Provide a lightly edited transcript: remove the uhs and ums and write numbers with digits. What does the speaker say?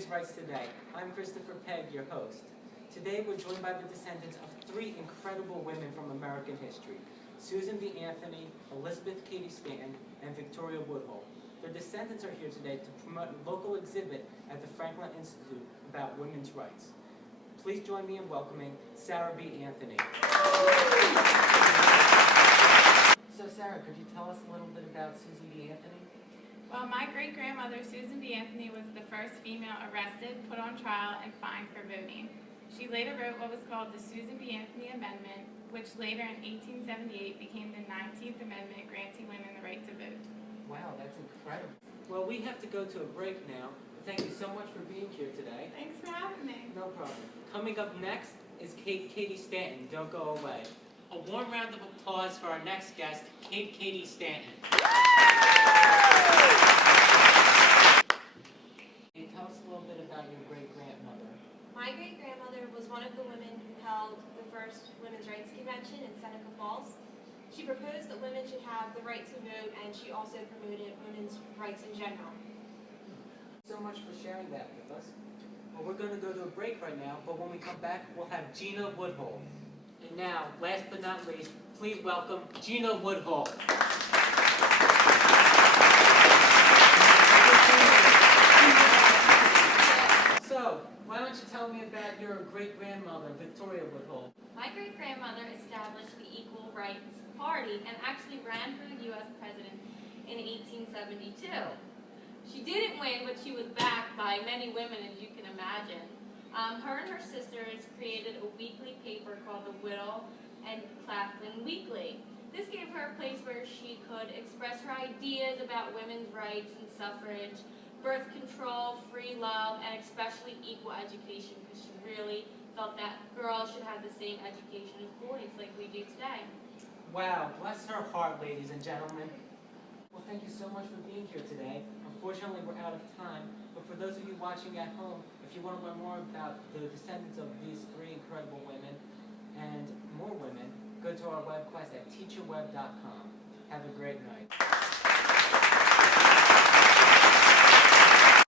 Women's Rights Today. I'm Christopher Pegg, your host. Today we're joined by the descendants of three incredible women from American history: Susan B. Anthony, Elizabeth Cady Stanton, and Victoria Woodhull. Their descendants are here today to promote a local exhibit at the Franklin Institute about women's rights. Please join me in welcoming Sarah B. Anthony. So Sarah, could you tell us a little bit about Susan B. Anthony? Well, my great-grandmother, Susan B. Anthony, was the first female arrested, put on trial, and fined for voting. She later wrote what was called the Susan B. Anthony Amendment, which later in 1878 became the 19th Amendment granting women the right to vote. Wow, that's incredible. Well, we have to go to a break now. Thank you so much for being here today. Thanks for having me. No problem. Coming up next is Cady Stanton. Don't go away. A warm round of applause for our next guest, Cady Stanton. Hey, tell us a little bit about your great-grandmother. My great-grandmother was one of the women who held the first Women's Rights Convention in Seneca Falls. She proposed that women should have the right to vote, and she also promoted women's rights in general. So much for sharing that with us. Well, we're going to go to a break right now, but when we come back, we'll have Gina Woodhull. And now, last but not least, please welcome Gina Woodhull. So, why don't you tell me about your great-grandmother, Victoria Woodhull? My great-grandmother established the Equal Rights Party and actually ran for the U.S. president in 1872. She didn't win, but she was backed by many women, as you can imagine. Her and her sisters created a weekly paper called the Whittle and Claflin Weekly. This gave her a place where she could express her ideas about women's rights and suffrage, birth control, free love, and especially equal education, because she really felt that girls should have the same education as boys like we do today. Wow, bless her heart, ladies and gentlemen. Well, thank you so much for being here today. Unfortunately, we're out of time, but for those of you watching at home, if you want to learn more about the descendants of these three incredible women and more women, go to our website at teacherweb.com. Have a great night.